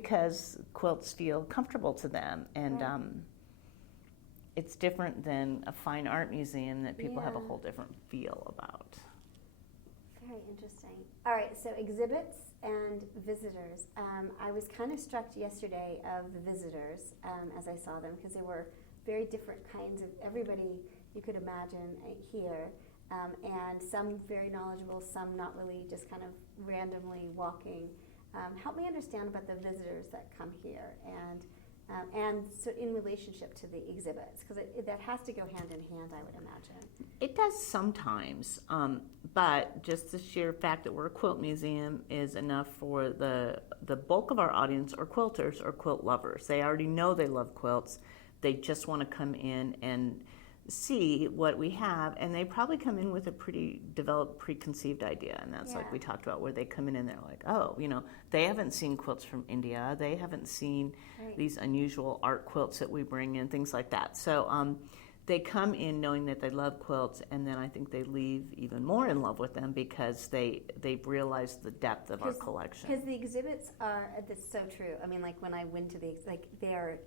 because quilts feel comfortable to them, and it's different than a fine art museum that people have a whole different feel about. Very interesting. All right, so exhibits and visitors. I was kind of struck yesterday of the visitors as I saw them, because they were very different kinds of everybody you could imagine here, and some very knowledgeable, some not really, just kind of randomly walking. Help me understand about the visitors that come here, and so in relationship to the exhibits, because that has to go hand in hand, I would imagine. It does sometimes, but just the sheer fact that we're a quilt museum is enough for the bulk of our audience are quilters or quilt lovers. They already know they love quilts. They just want to come in and see what we have, and they probably come in with a pretty developed preconceived idea, and that's like we talked about, where they come in and they're like, oh, they haven't seen quilts from India, they haven't seen these unusual art quilts that we bring in, things like that. So they come in knowing that they love quilts, and then I think they leave even more in love with them because they've realized the depth of our collection. Because the exhibits are, that's so true. I mean, like when I went to they are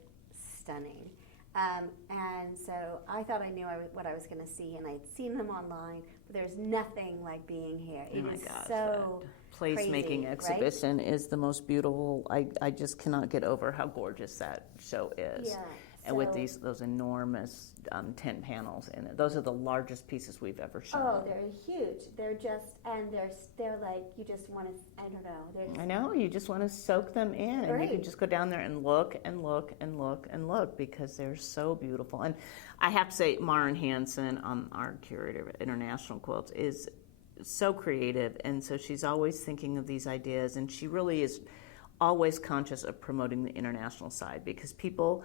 stunning. And so I thought I knew what I was going to see, and I'd seen them online, but there's nothing like being here. It is so placemaking exhibition is the most beautiful. I just cannot get over how gorgeous that show is. Yeah. And with those enormous tent panels in it. Those are the largest pieces we've ever shown. Oh, they're huge. They're just, and they're like, you just want to, I don't know. I know, you just want to soak them in. And you can just go down there and look and look and look and look, because they're so beautiful. And I have to say, Maren Hansen, our curator of international quilts, is so creative. And so she's always thinking of these ideas. And she really is always conscious of promoting the international side, because people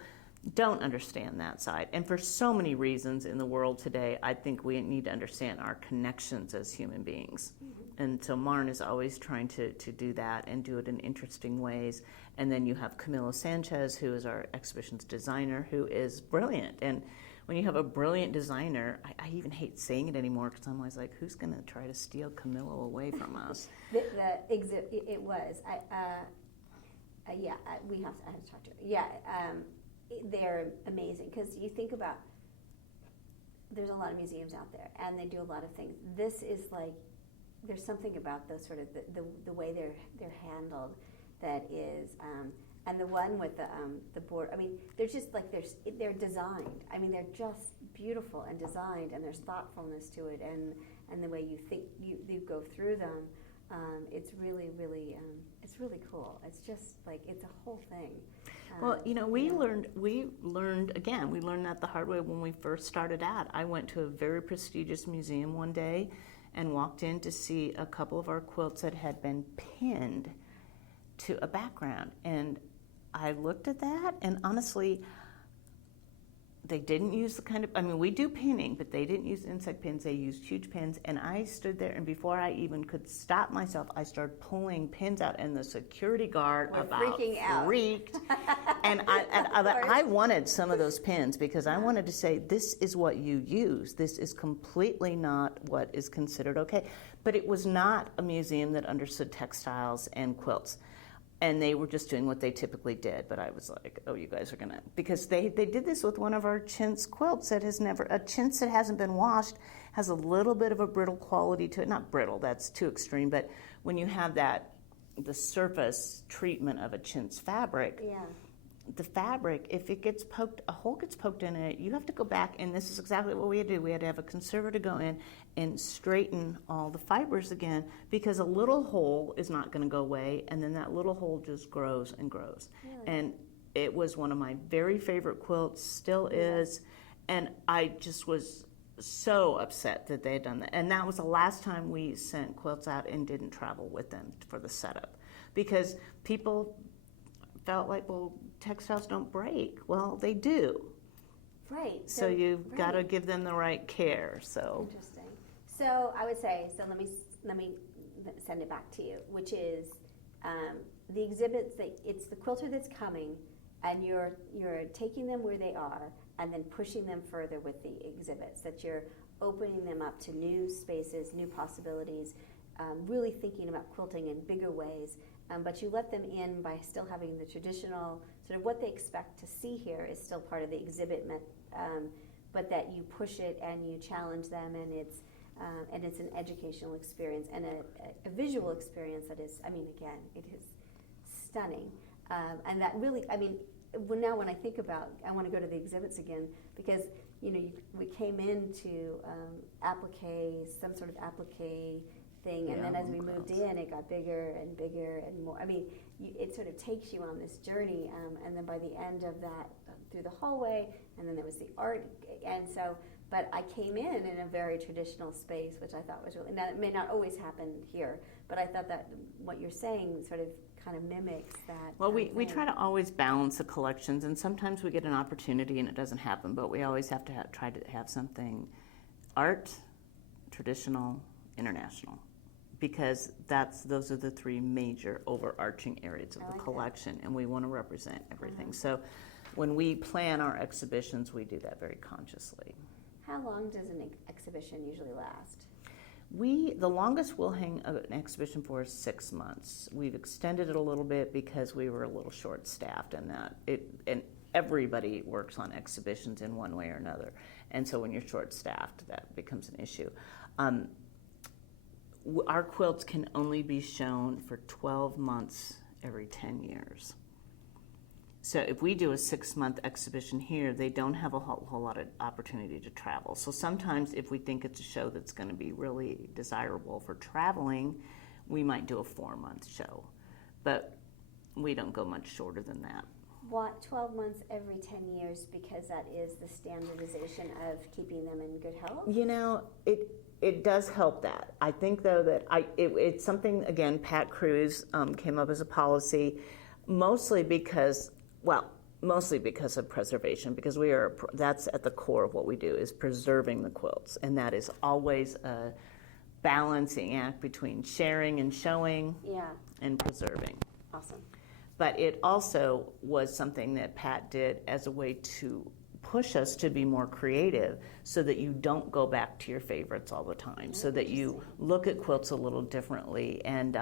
don't understand that side. And for so many reasons in the world today, I think we need to understand our connections as human beings. And so Maren is always trying to do that and do it in interesting ways. And then you have Camilo Sanchez, who is our exhibitions designer, who is brilliant. And when you have a brilliant designer, I even hate saying it anymore, because I'm always like, who's going to try to steal Camilo away from us? The exhibit, it was. I have to talk to her. Yeah. They're amazing, because you think about, there's a lot of museums out there and they do a lot of things. This is like, there's something about those sort of the way they're handled that is, and the one with the board. I mean, they're just like they're designed. I mean, they're just beautiful and designed, and there's thoughtfulness to it, and the way you think you go through them. It's really, really, it's really cool. It's just like, it's a whole thing. Well, we learned that the hard way when we first started out. I went to a very prestigious museum one day and walked in to see a couple of our quilts that had been pinned to a background. And I looked at that, and honestly, they didn't use the kind of, we do pinning, but they didn't use insect pins. They used huge pins. And I stood there, and before I even could stop myself, I started pulling pins out, and the security guard freaked. And I wanted some of those pins, because I wanted to say, this is what you use. This is completely not what is considered okay. But it was not a museum that understood textiles and quilts. And they were just doing what they typically did. But I was like, oh, you guys are going to... Because they did this with one of our chintz quilts that has never... A chintz that hasn't been washed has a little bit of a brittle quality to it. Not brittle, that's too extreme. But when you have the surface treatment of a chintz fabric, the fabric, if it gets poked, a hole gets poked in it, you have to go back, and this is exactly what we had to do. We had to have a conservator go in and straighten all the fibers again, because a little hole is not going to go away, and then that little hole just grows and grows. Really? And it was one of my very favorite quilts, still is, and I just was so upset that they had done that. And that was the last time we sent quilts out and didn't travel with them for the setup, because people felt like, well, textiles don't break. Well, they do. Right. So you've got to give them the right care. So interesting. So I would say, so let me send it back to you, which is the exhibits that it's the quilter that's coming, and you're taking them where they are, and then pushing them further with the exhibits. That you're opening them up to new spaces, new possibilities, really thinking about quilting in bigger ways, but you let them in by still having the traditional, sort of what they expect to see here is still part of the exhibit, but that you push it and you challenge them, and it's an educational experience and a visual experience that is, I mean, again, it is stunning. And that really, I mean, now when I think about, I want to go to the exhibits again, because, we came into applique, some sort of applique thing, and then as we moved in, it got bigger and bigger and more. I mean, it sort of takes you on this journey, and then by the end of that, through the hallway, and then there was the art, and so, but I came in a very traditional space, which I thought was really, now it may not always happen here, but I thought that what you're saying sort of kind of mimics that. Well, we try to always balance the collections, and sometimes we get an opportunity and it doesn't happen, but we always have to try to have something art, traditional, international, because those are the three major overarching areas of the collection, and we want to represent everything. So when we plan our exhibitions, we do that very consciously. How long does an exhibition usually last? The longest we'll hang an exhibition for is 6 months. We've extended it a little bit because we were a little short-staffed, and everybody works on exhibitions in one way or another. And so when you're short-staffed, that becomes an issue. Our quilts can only be shown for 12 months every 10 years. So if we do a 6-month exhibition here, they don't have a whole lot of opportunity to travel. So sometimes if we think it's a show that's going to be really desirable for traveling, we might do a 4-month show. But we don't go much shorter than that. What, 12 months every 10 years, because that is the standardization of keeping them in good health? It does help that. I think, though, that it's something, again, Pat Cruz came up as a policy, mostly because of preservation, because that's at the core of what we do, is preserving the quilts, and that is always a balancing act between sharing and showing and preserving. Awesome. But it also was something that Pat did as a way to push us to be more creative, so that you don't go back to your favorites all the time, so that you look at quilts a little differently and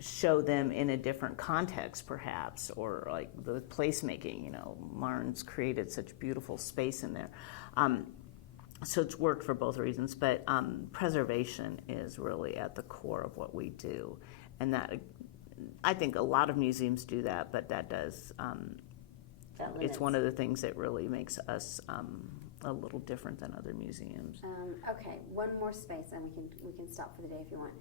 show them in a different context, perhaps, or like the placemaking. Marn's created such beautiful space in there. So it's worked for both reasons, but preservation is really at the core of what we do. And that, I think a lot of museums do that, but that does, it's one of the things that really makes us a little different than other museums. Okay, one more space, and we can stop for the day if you want.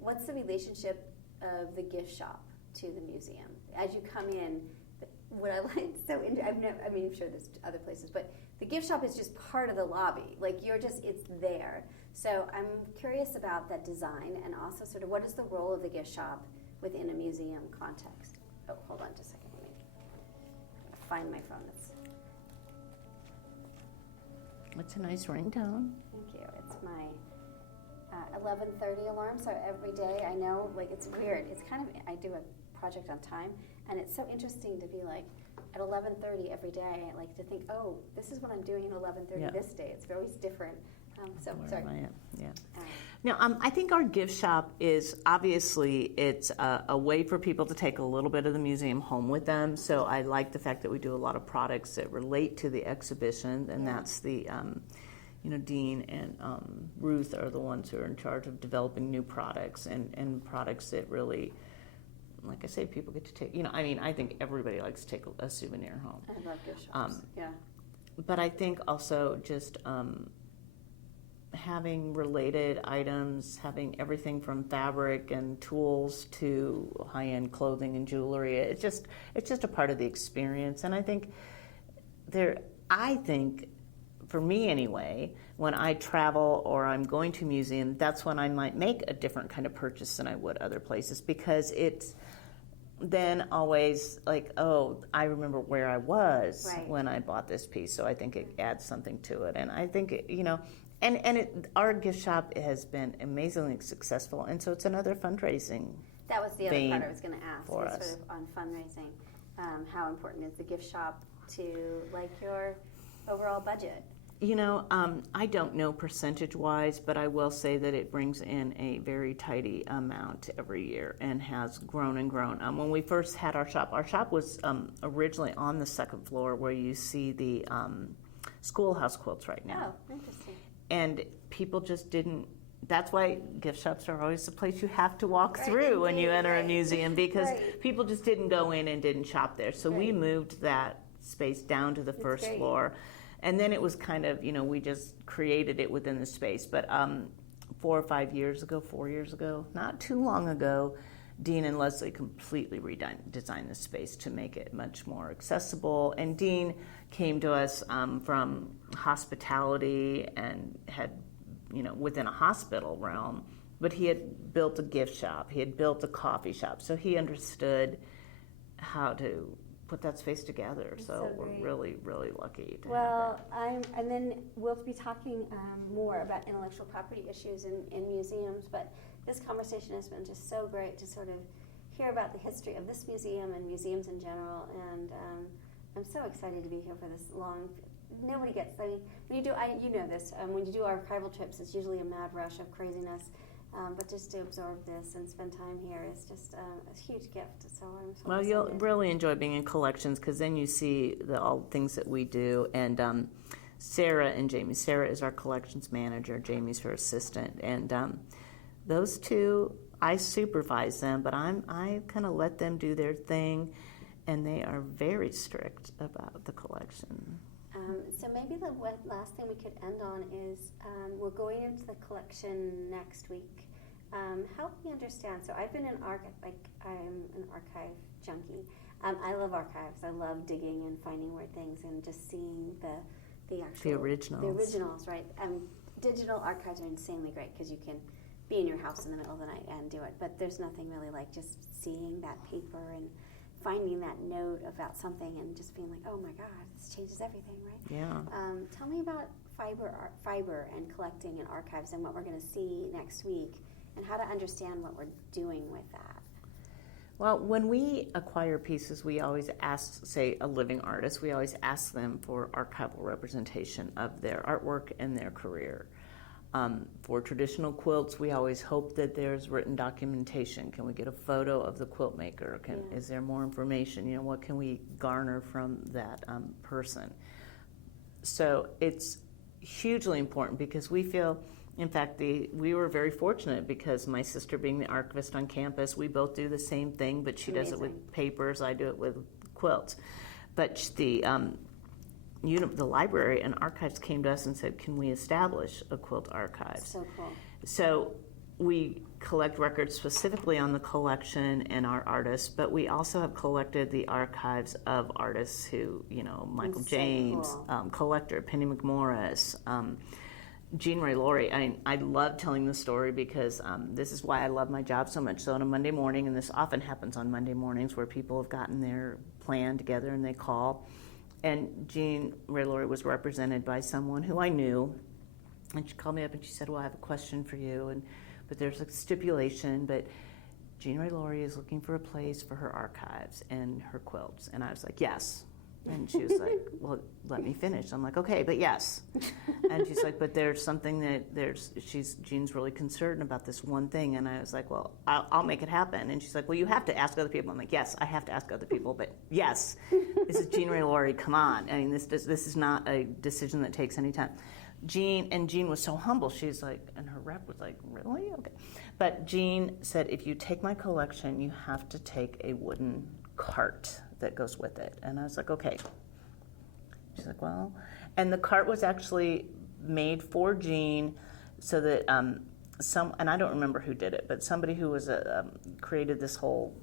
What's the relationship of the gift shop to the museum? As you come in, what I like I'm sure there's other places, but the gift shop is just part of the lobby. Like it's there. So I'm curious about that design, and also sort of what is the role of the gift shop within a museum context? Oh, hold on just a second. Let me find my phone. It's a nice ringtone. Thank you. It's my 11:30 alarm, so every day I know, it's weird. It's kind of, I do a project on time, and it's so interesting to be at 11:30 every day, I like to think, oh, this is what I'm doing at 11:30 this day. It's always different. Sorry. I think our gift shop is, obviously, it's a way for people to take a little bit of the museum home with them. So I like the fact that we do a lot of products that relate to the exhibition, and that's the, Dean and Ruth are the ones who are in charge of developing new products and products that really, like I say, people get to take, I think everybody likes to take a souvenir home. I love gift shops, But I think also just having related items, having everything from fabric and tools to high-end clothing and jewelry, it's just a part of the experience. And I think for me anyway, when I travel or I'm going to a museum, that's when I might make a different kind of purchase than I would other places, because it's then always like, oh, I remember where I was when I bought this piece. So I think it adds something to it. And I think, our gift shop has been amazingly successful, and so it's another fundraising. That was the other part I was going to ask, for is us. sort of on fundraising. How important is the gift shop to your overall budget? I don't know percentage-wise, but I will say that it brings in a very tidy amount every year and has grown and grown. When we first had our shop was originally on the second floor where you see the schoolhouse quilts right now. Oh, interesting. And people just didn't. That's why gift shops are always the place you have to walk Right, through when you indeed, enter a right. museum, because Right. people just didn't go in and didn't shop there. So we Right. moved that space down to the first great. floor. And then it was kind of, we just created it within the space. But 4 years ago, not too long ago, Dean and Leslie completely redesigned the space to make it much more accessible. And Dean came to us from hospitality and had, within a hospital realm, but he had built a gift shop. He had built a coffee shop. So he understood how to put that space together. So we're great. really, really lucky to Well, and then we'll be talking more about intellectual property issues in museums, but this conversation has been just so great to sort of hear about the history of this museum and museums in general, and I'm so excited to be here for this long. Nobody gets, when you do, you know this, when you do archival trips, it's usually a mad rush of craziness. But just to absorb this and spend time here is just a huge gift. So I'm so Well, excited. you'll really enjoy being in collections, because then you see all the things that we do. And Sarah and Jamie. Sarah is our collections manager. Jamie's her assistant. And those two, I supervise them, but I kind of let them do their thing, and they are very strict about the collection. So maybe the last thing we could end on is we're going into the collection next week. Help me understand. So I've been I'm an archive junkie. I love archives. I love digging and finding weird things and just seeing the actual originals. The originals, right? Digital archives are insanely great because you can be in your house in the middle of the night and do it. But there's nothing really like just seeing that paper and finding that note about something and just being like, oh my God, this changes everything, right? Yeah. Tell me about fiber and collecting and archives and what we're going to see next week and how to understand what we're doing with that. Well, when we acquire pieces, we always ask, say, a living artist, we always ask them for archival representation of their artwork and their career. For traditional quilts, we always hope that there's written documentation. Can we get a photo of the quilt maker? Is there more information? What can we garner from that person? So it's hugely important because we feel, in fact, we were very fortunate because my sister being the archivist on campus, we both do the same thing, but she does it with papers, I do it with quilts. But the library and archives came to us and said, can we establish a quilt archive? So cool. So we collect records specifically on the collection and our artists, but we also have collected the archives of artists who, Michael That's so James, cool. collector, Penny McMorris, Jean Ray Laurie. I love telling the story because this is why I love my job so much. So on a Monday morning, and this often happens on Monday mornings where people have gotten their plan together and they call, and Jean Ray Laurie was represented by someone who I knew, and she called me up and she said, well, I have a question for you, but there's a stipulation, but Jean Ray Laurie is looking for a place for her archives and her quilts. And I was like, yes. And she was like, well, let me finish. I'm like, okay, but yes. And she's like, but there's something Jean's really concerned about this one thing. And I was like, well, I'll make it happen. And she's like, well, you have to ask other people. I'm like, yes, I have to ask other people, but yes, this is Jean Ray Laurie, come on. I mean, this is not a decision that takes any time. Jean was so humble. She's like, and her rep was like, really? Okay. But Jean said, if you take my collection, you have to take a wooden cart that goes with it. And I was like, okay. She's like, well, and the cart was actually made for Jean so that and I don't remember who did it, but somebody who was created this whole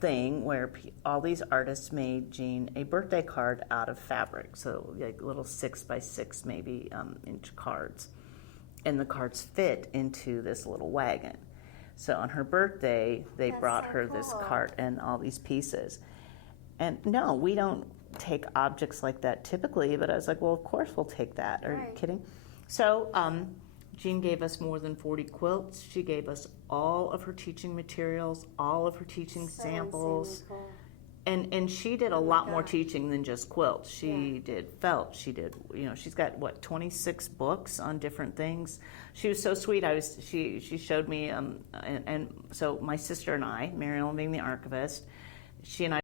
thing where all these artists made Jean a birthday card out of fabric, so like little 6x6 maybe inch cards, and the cards fit into this little wagon. So on her birthday, they brought her this cart and all these pieces. And no, we don't take objects like that typically, but I was like, well, of course we'll take that. Are you kidding? So Jean gave us more than 40 quilts. She gave us all of her teaching materials, all of her teaching samples. Cool. And she did a lot more gosh. teaching than just quilt. She did felt. She did, she's got 26 books on different things. She was so sweet. She showed me, and so my sister and I, Mary Ellen being the archivist, she and I